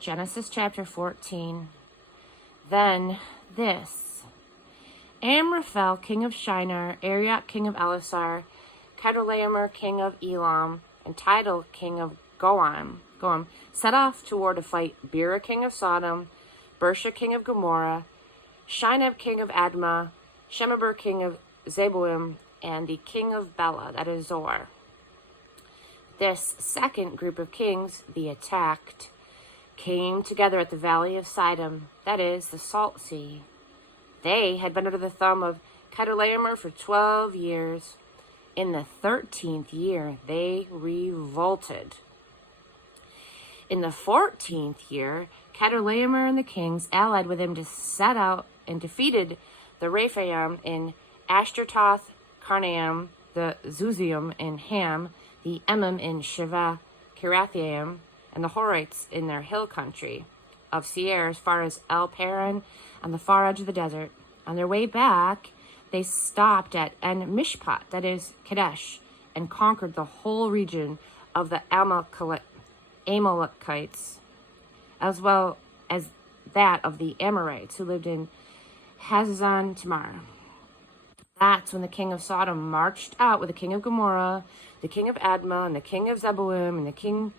Genesis chapter 14. Then this: Amraphel, king of Shinar, Arioch, king of Elasar, Chedorlaomer, king of Elam, and Tidal, king of Goam, set off toward to fight Bera, king of Sodom, Bersha, king of Gomorrah, Shinab, king of Admah, Shemeber, king of Zeboim, and the king of Bela, that is Zoar. This second group of kings, the attacked, came together at the valley of Sidon, that is, the Salt Sea. They had been under the thumb of Chedorlaomer for 12 years. In the 13th year, they revolted. In the 14th year, Chedorlaomer and the kings allied with him to set out and defeated the Rephaim in Ashtaroth Karnaim, the Zuzim in Ham, the Emim in Sheva Kirathaim, and the Horites in their hill country of Seir as far as El Paran on the far edge of the desert. On their way back, they stopped at En Mishpat, that is Kadesh, and conquered the whole region of the Amalekites, as well as that of the Amorites who lived in Hazazon Tamar. That's when the king of Sodom marched out with the king of Gomorrah, the king of Admah, and the king of Zeboim, and the king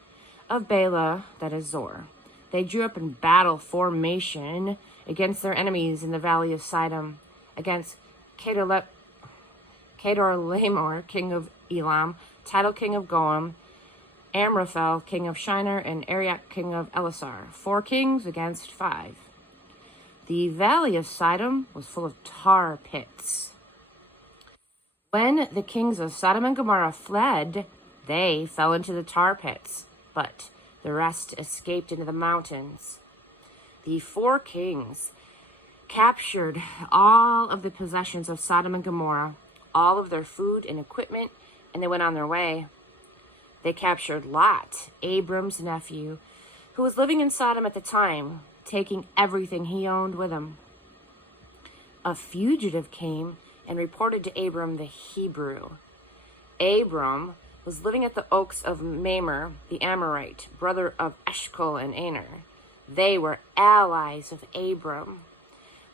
of Bela, that is Zoar. They drew up in battle formation against their enemies in the valley of Sidon, against Chedorlaomer, king of Elam, Tidal, king of Goam, Amraphel, king of Shinar, and Arioch, king of Elasar. 4 kings against 5. The valley of Sidon was full of tar pits. When the kings of Sodom and Gomorrah fled, they fell into the tar pits, but the rest escaped into the mountains. The 4 kings captured all of the possessions of Sodom and Gomorrah, all of their food and equipment, and they went on their way. They captured Lot, Abram's nephew, who was living in Sodom at the time, taking everything he owned with him. A fugitive came and reported to Abram the Hebrew. Abram was living at the oaks of Mamre, the Amorite, brother of Eshcol and Aner. They were allies of Abram.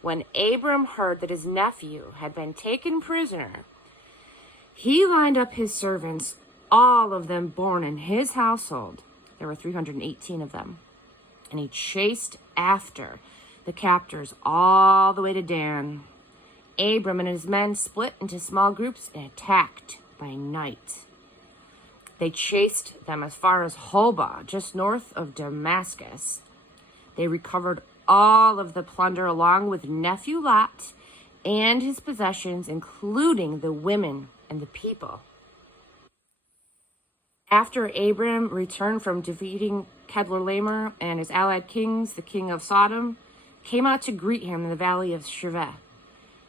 When Abram heard that his nephew had been taken prisoner, he lined up his servants, all of them born in his household. There were 318 of them. And he chased after the captors all the way to Dan. Abram and his men split into small groups and attacked by night. They chased them as far as Hobah, just north of Damascus. They recovered all of the plunder along with nephew Lot and his possessions, including the women and the people. After Abram returned from defeating Chedorlaomer and his allied kings, the king of Sodom came out to greet him in the valley of Sheveh,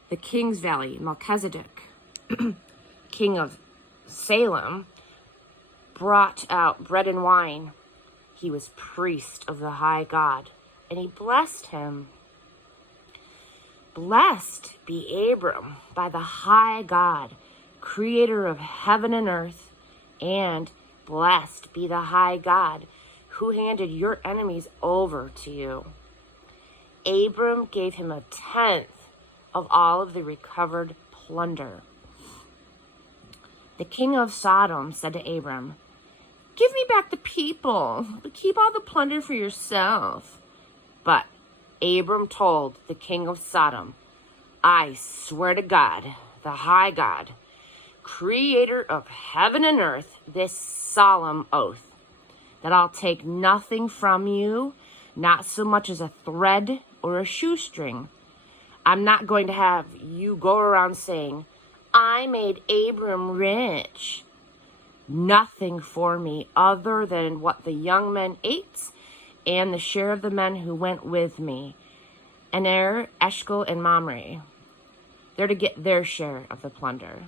the king's valley. Melchizedek, king of Salem, brought out bread and wine. He was priest of the high God, and he blessed him. Blessed be Abram by the high God, creator of heaven and earth, and blessed be the high God who handed your enemies over to you. Abram gave him 1/10 of all of the recovered plunder. The king of Sodom said to Abram, "Give me back the people, but keep all the plunder for yourself." But Abram told the king of Sodom, "I swear to God, the high God, creator of heaven and earth, this solemn oath, that I'll take nothing from you, not so much as a thread or a shoestring. I'm not going to have you go around saying, 'I made Abram rich.' Nothing for me other than what the young men ate and the share of the men who went with me, Aner, Eshcol, and Mamre. They're to get their share of the plunder."